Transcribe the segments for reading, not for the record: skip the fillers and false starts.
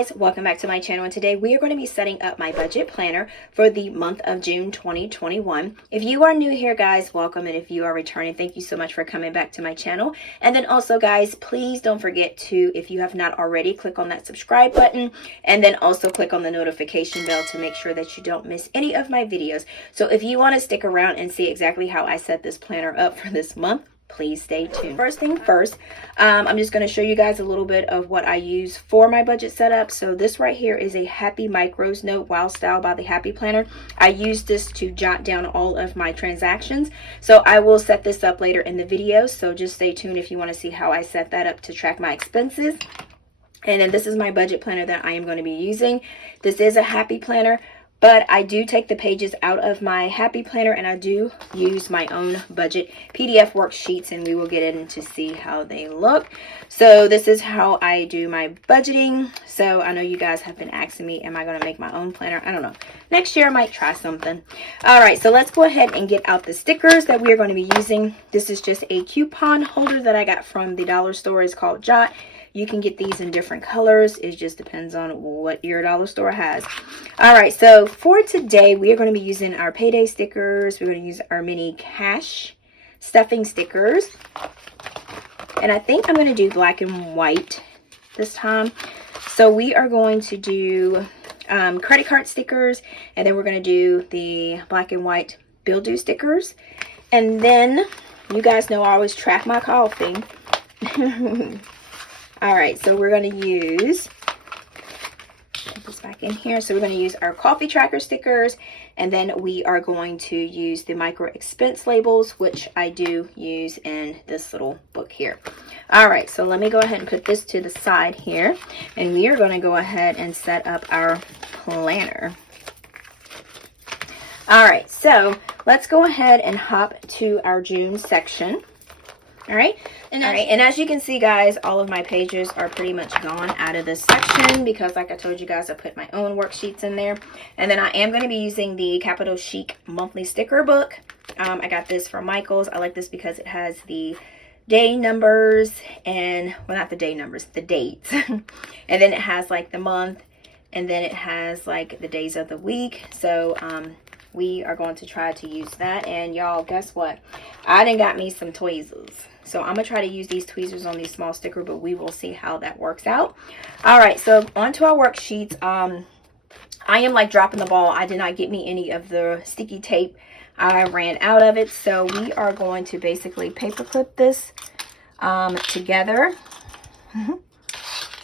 guys, welcome back to my channel, and today we are going to be setting up my budget planner for the month of June 2021. If you are new here, guys, welcome, and if you are returning, thank you so much for coming back to my channel. And then also, guys, please don't forget to, if you have not already, click on that subscribe button, and then also click on the notification bell to make sure that you don't miss any of my videos. So if you want to stick around and see exactly how I set this planner up for this month, please stay tuned. First thing first, I'm just going to show you guys a little bit of what I use for my budget setup. So this right here is a Happy Micros Note Wild Style by the Happy Planner. I use this to jot down all of my transactions. So I will set this up later in the video. So just stay tuned if you want to see how I set that up to track my expenses. And then this is my budget planner that I am going to be using. This is a Happy Planner, but I do take the pages out of my Happy Planner and I do use my own budget PDF worksheets, and we will get in to see how they look. So this is how I do my budgeting. So I know you guys have been asking me, am I going to make my own planner? I don't know. Next year I might try something. All right, so let's go ahead and get out the stickers that we are going to be using. This is just a coupon holder that I got from the dollar store. It's called Jot. You can get these in different colors. It just depends on what your dollar store has. All right, so for today, we are going to be using our payday stickers. We're going to use our mini cash stuffing stickers. And I think I'm going to do black and white this time. So we are going to do credit card stickers, and then we're going to do the black and white bill due stickers. And then, you guys know I always track my coffee. All right, so we're going to use, put this back in here. So we're going to use our coffee tracker stickers, and then we are going to use the micro expense labels, which I do use in this little book here. All right, so let me go ahead and put this to the side here, and we are going to go ahead and set up our planner. All right, so let's go ahead and hop to our June section. All right, and as you can see, guys, all of my pages are pretty much gone out of this section because, like I told you guys, I put my own worksheets in there. And then I am going to be using the Capital Chic monthly sticker book. I got this from Michael's. I like this because it has the day numbers and, well, not the day numbers, the dates. And then it has like the month, and then it has like the days of the week. So we are going to try to use that. And y'all, guess what? I done got me some tweezers. So I'm going to try to use these tweezers on these small stickers, but we will see how that works out. All right, so onto our worksheets. I am like dropping the ball. I did not get me any of the sticky tape. I ran out of it. So we are going to basically paper clip this together.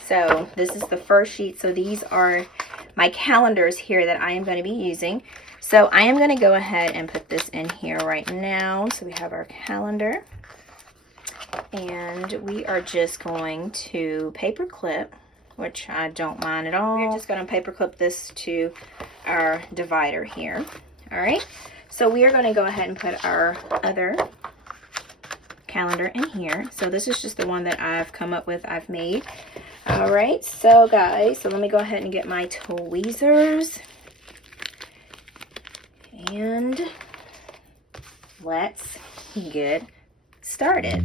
So this is the first sheet. So these are my calendars here that I am going to be using. So I am going to go ahead and put this in here right now. So we have our calendar. And we are just going to paper clip, which I don't mind at all. We're just going to paper clip this to our divider here. All right. So we are going to go ahead and put our other calendar in here. So this is just the one that I've come up with, I've made. All right. So guys, so let me go ahead and get my tweezers. And let's get started.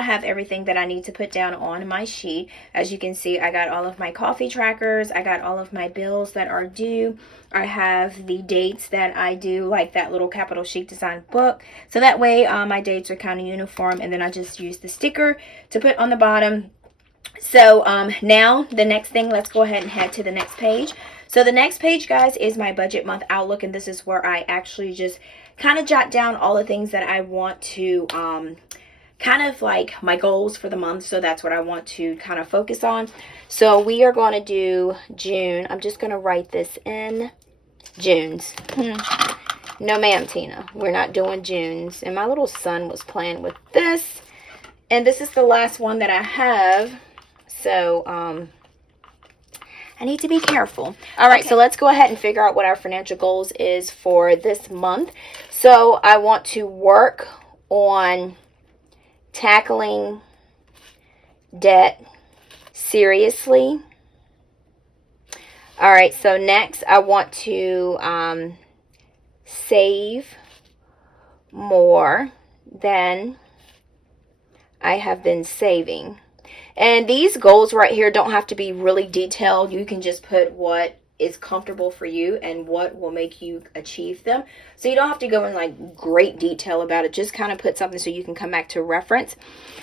I have everything that I need to put down on my sheet. As you can see, I got all of my coffee trackers. I got all of my bills that are due. I have the dates that I do, like that little capital sheet design book. So that way my dates are kind of uniform. And then I just use the sticker to put on the bottom. So now the next thing, let's go ahead and head to the next page. So the next page, guys, is my budget month outlook. And this is where I actually just kind of jot down all the things that I want to kind of like my goals for the month. So that's what I want to kind of focus on. So we are going to do June. I'm just going to write this in. June's. No, ma'am, Tina. We're not doing June's. And my little son was playing with this. And this is the last one that I have. So, I need to be careful. All right, so let's go ahead and figure out what our financial goals is for this month. So I want to work on tackling debt seriously. All right, so next I want to save more than I have been saving. And these goals right here don't have to be really detailed. You can just put what is comfortable for you and what will make you achieve them. So you don't have to go in like great detail about it. Just kind of put something so you can come back to reference.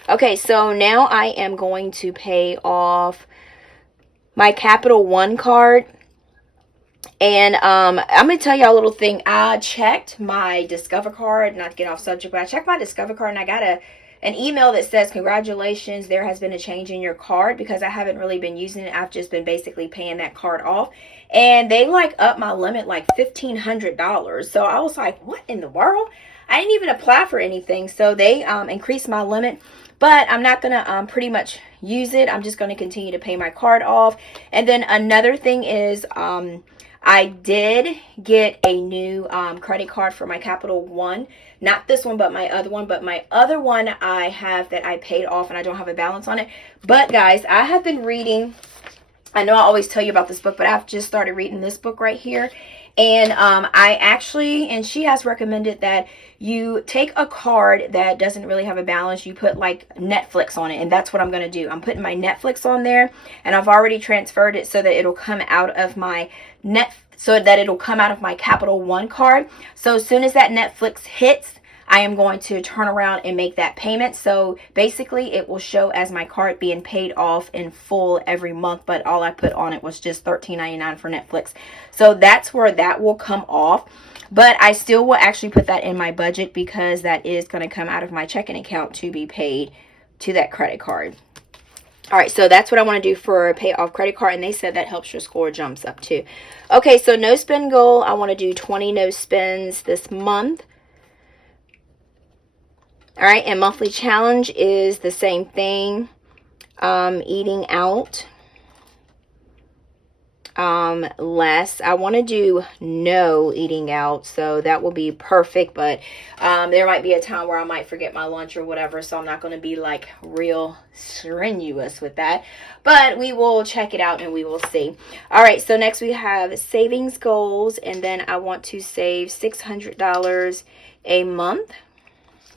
Okay, so now I am going to pay off my Capital One card. And I'm going to tell y'all a little thing. I checked my Discover card, not to get off subject, but I checked my Discover card and I got an email that says, congratulations, there has been a change in your card, because I haven't really been using it. I've just been basically paying that card off. And they like upped my limit like $1,500. So I was like, what in the world? I didn't even apply for anything. So they increased my limit. But I'm not going to pretty much use it. I'm just going to continue to pay my card off. And then another thing is I did get a new credit card for my Capital One. Not this one, but my other one. But my other one I have that I paid off and I don't have a balance on it. But guys, I have been reading. I know I always tell you about this book, but I've just started reading this book right here. And and she has recommended that you take a card that doesn't really have a balance. You put like Netflix on it. And that's what I'm going to do. I'm putting my Netflix on there. And I've already transferred it so that it'll come out of my Capital One card. So as soon as that Netflix hits, I am going to turn around and make that payment. So basically it will show as my card being paid off in full every month, but all I put on it was just $13.99 for Netflix. So that's where that will come off. But I still will actually put that in my budget, because that is going to come out of my checking account to be paid to that credit card. All right, so that's what I want to do for a pay off credit card, and they said that helps your score jumps up too. Okay, so no spend goal. I want to do 20 no spends this month. All right, and monthly challenge is the same thing. Eating out less. I want to do no eating out, so that will be perfect, but there might be a time where I might forget my lunch or whatever, so I'm not going to be like real strenuous with that, but we will check it out and we will see. All right, so next we have savings goals, and then I want to save $600 a month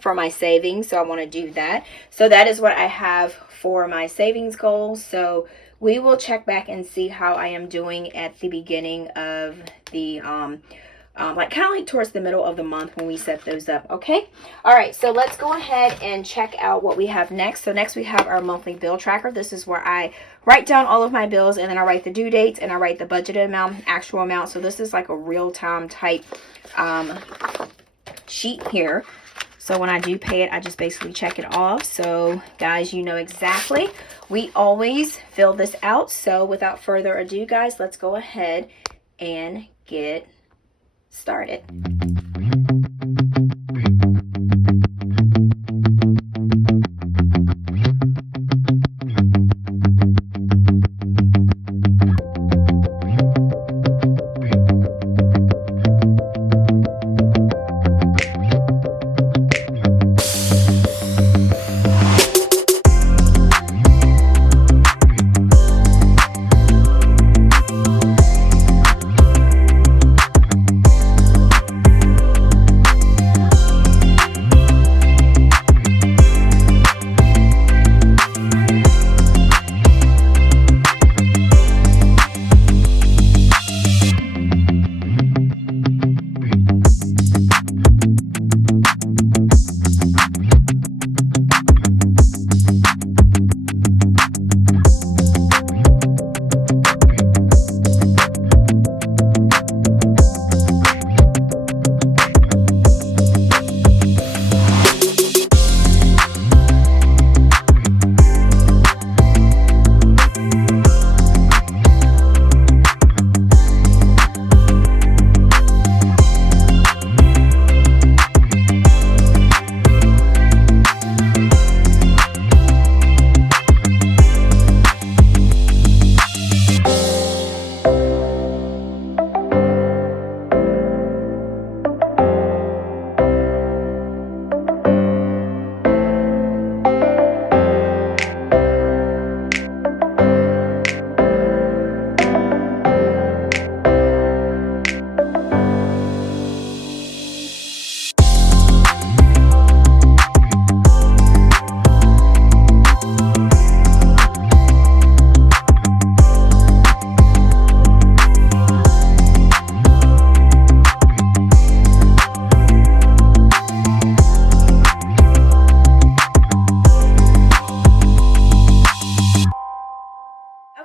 for my savings, so I want to do that. So that is what I have for my savings goals. So we will check back and see how I am doing at the beginning of the like towards the middle of the month when we set those up. Okay, all right, so let's go ahead and check out what we have next. So next we have our monthly bill tracker. This is where I write down all of my bills, and then I write the due dates, and I write the budgeted amount, actual amount. So this is like a real-time type sheet here. So when I do pay it, I just basically check it off. So guys, you know exactly. We always fill this out. So without further ado, guys, let's go ahead and get started.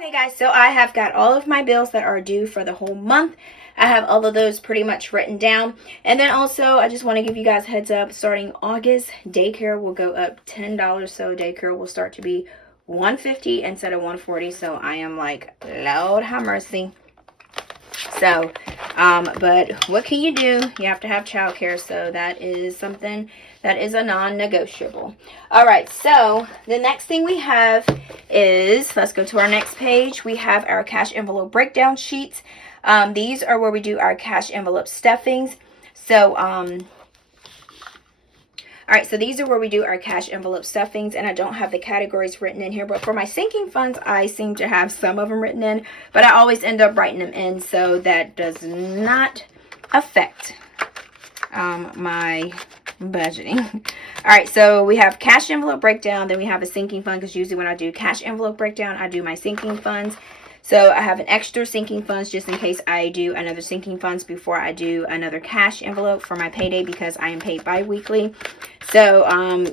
Okay guys, so I have got all of my bills that are due for the whole month. I have all of those pretty much written down. And then also, I just want to give you guys a heads up, starting August, daycare will go up $10. So daycare will start to be $150 instead of $140. So I am like, Lord have mercy. So, but what can you do? You have to have childcare. So that is something that is a non-negotiable. All right, so the next thing we have is, let's go to our next page. We have our cash envelope breakdown sheets. These are where we do our cash envelope stuffings. So, all right, so these are where we do our cash envelope stuffings, and I don't have the categories written in here, but for my sinking funds, I seem to have some of them written in, but I always end up writing them in, so that does not affect my budgeting. All right, so we have cash envelope breakdown, then we have a sinking fund, because usually when I do cash envelope breakdown, I do my sinking funds. So I have an extra sinking funds just in case I do another sinking funds before I do another cash envelope for my payday, because I am paid bi-weekly. So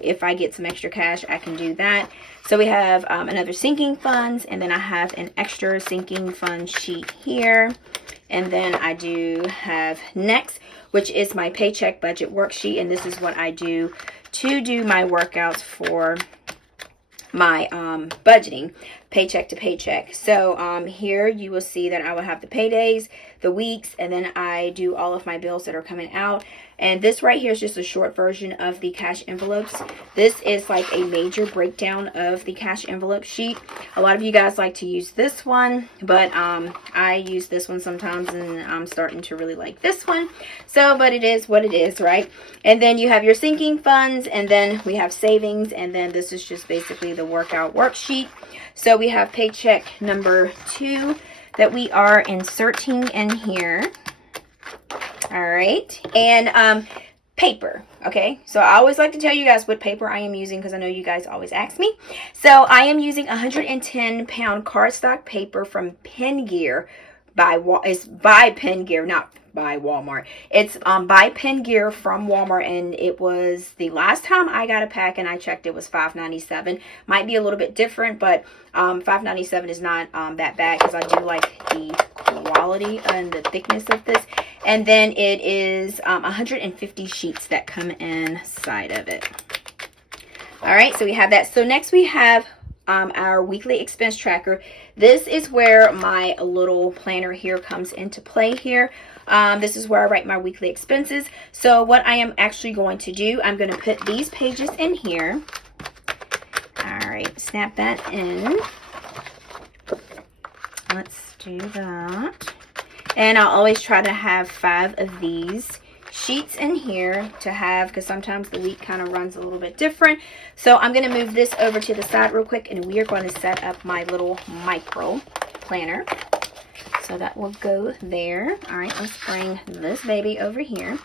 if I get some extra cash, I can do that. So we have another sinking funds, and then I have an extra sinking fund sheet here. And then I do have next, which is my paycheck budget worksheet. And this is what I do to do my workouts for my budgeting, paycheck to paycheck. So here you will see that I will have the paydays, the weeks, and then I do all of my bills that are coming out. And this right here is just a short version of the cash envelopes. This is like a major breakdown of the cash envelope sheet. A lot of you guys like to use this one, but I use this one sometimes, and I'm starting to really like this one. So, but it is what it is, right? And then you have your sinking funds, and then we have savings, and then this is just basically the workout worksheet. So we have paycheck number 2 that we are inserting in here. All right, and paper. Okay, so I always like to tell you guys what paper I am using, because I know you guys always ask me. So I am using 110-pound cardstock paper from Pen Gear. It's by Pen Gear, not by Walmart. It's by Pen Gear from Walmart, and it was the last time I got a pack and I checked, it was $5.97. Might be a little bit different, but $5.97 is not that bad, because I do like the quality and the thickness of this. And then it is 150 sheets that come inside of it. All right, so we have that. So next we have our weekly expense tracker. This is where my little planner here comes into play here. This is where I write my weekly expenses. So what I am actually going to do, I'm going to put these pages in here. All right, snap that in. Let's do that. And I'll always try to have 5 of these sheets in here to have, because sometimes the week kind of runs a little bit different. So I'm going to move this over to the side real quick, and we are going to set up my little micro planner. So that will go there. All right, let's bring this baby over here.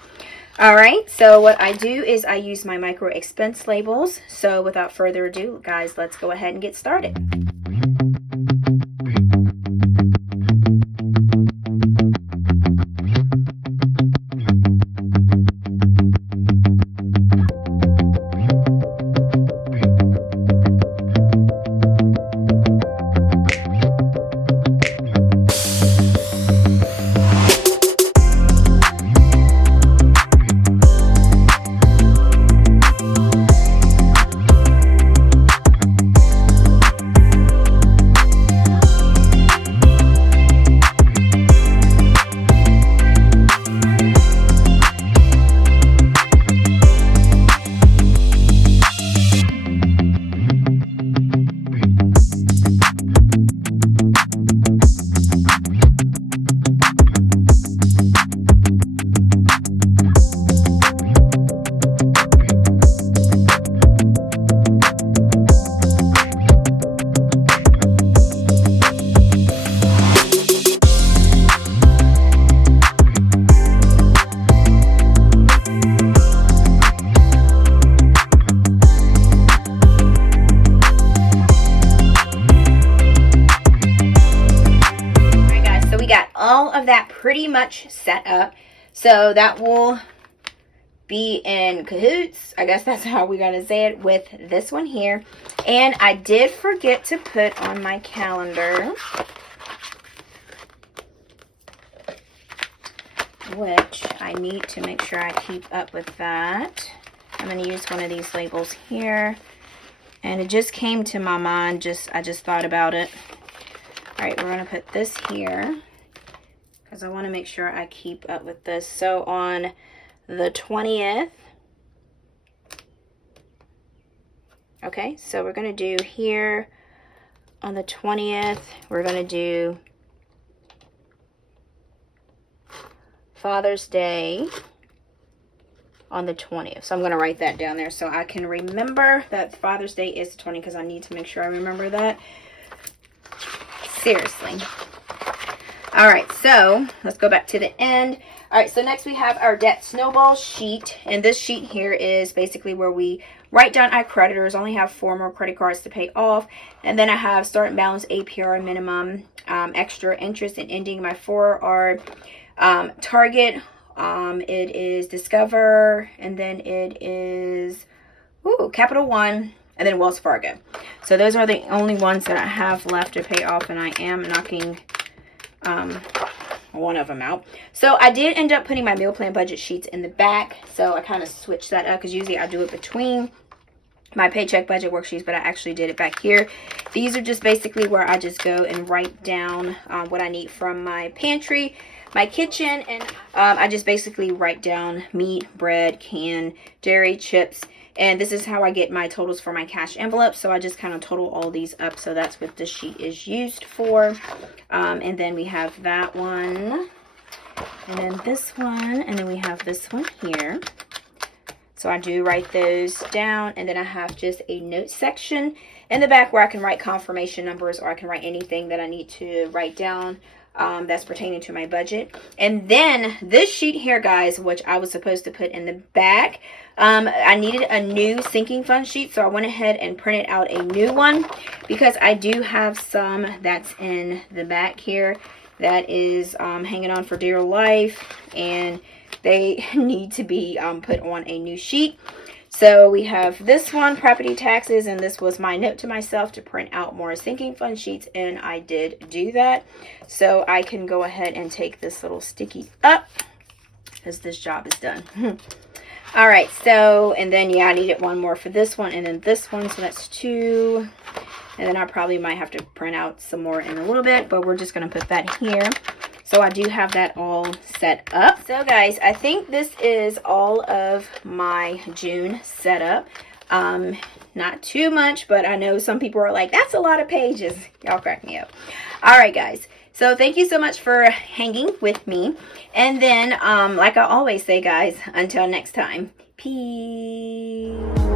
All right, so what I do is I use my micro expense labels. So without further ado, guys, let's go ahead and get started. All of that pretty much set up, so that will be in cahoots, I guess that's how we're gonna say it, with this one here. And I did forget to put on my calendar, which I need to make sure I keep up with that. I'm going to use one of these labels here, and it just came to my mind, I just thought about it. All right, we're going to put this here because I want to make sure I keep up with this. So on the 20th, okay, so we're going to do here on the 20th, we're going to do Father's Day on the 20th. So I'm going to write that down there so I can remember that Father's Day is the 20th, because I need to make sure I remember that. Seriously. All right, so let's go back to the end. All right, so next we have our debt snowball sheet. And this sheet here is basically where we write down our creditors. Only have 4 more credit cards to pay off. And then I have starting balance, APR, minimum, extra interest, and ending. My 4 are Target, it is Discover, and then it is Capital One, and then Wells Fargo. So those are the only ones that I have left to pay off, and I am knocking one of them out. So I did end up putting my meal plan budget sheets in the back, so I kind of switched that up because usually I do it between my paycheck budget worksheets, but I actually did it back here. These are just basically where I just go and write down what I need from my pantry, my kitchen, and I just basically write down meat, bread, canned dairy, chips, and this is how I get my totals for my cash envelope. So I just kind of total all these up, so that's what this sheet is used for. And then we have that one, and then this one, and then we have this one here. So I do write those down, and then I have just a note section in the back where I can write confirmation numbers, or I can write anything that I need to write down that's pertaining to my budget. And then this sheet here, guys, which I was supposed to put in the back, I needed a new sinking fund sheet, so I went ahead and printed out a new one because I do have some that's in the back here that is hanging on for dear life, and they need to be put on a new sheet. So we have this one, property taxes, and this was my note to myself to print out more sinking fund sheets, and I did do that. So I can go ahead and take this little sticky up because this job is done. All right, so, and then, yeah, I needed one more for this one, and then this one, so that's 2. And then I probably might have to print out some more in a little bit, but we're just going to put that here. So I do have that all set up. So guys, I think this is all of my June setup. Not too much, but I know some people are like, that's a lot of pages. Y'all crack me up. All right, guys. So thank you so much for hanging with me. And then, like I always say, guys, until next time, peace.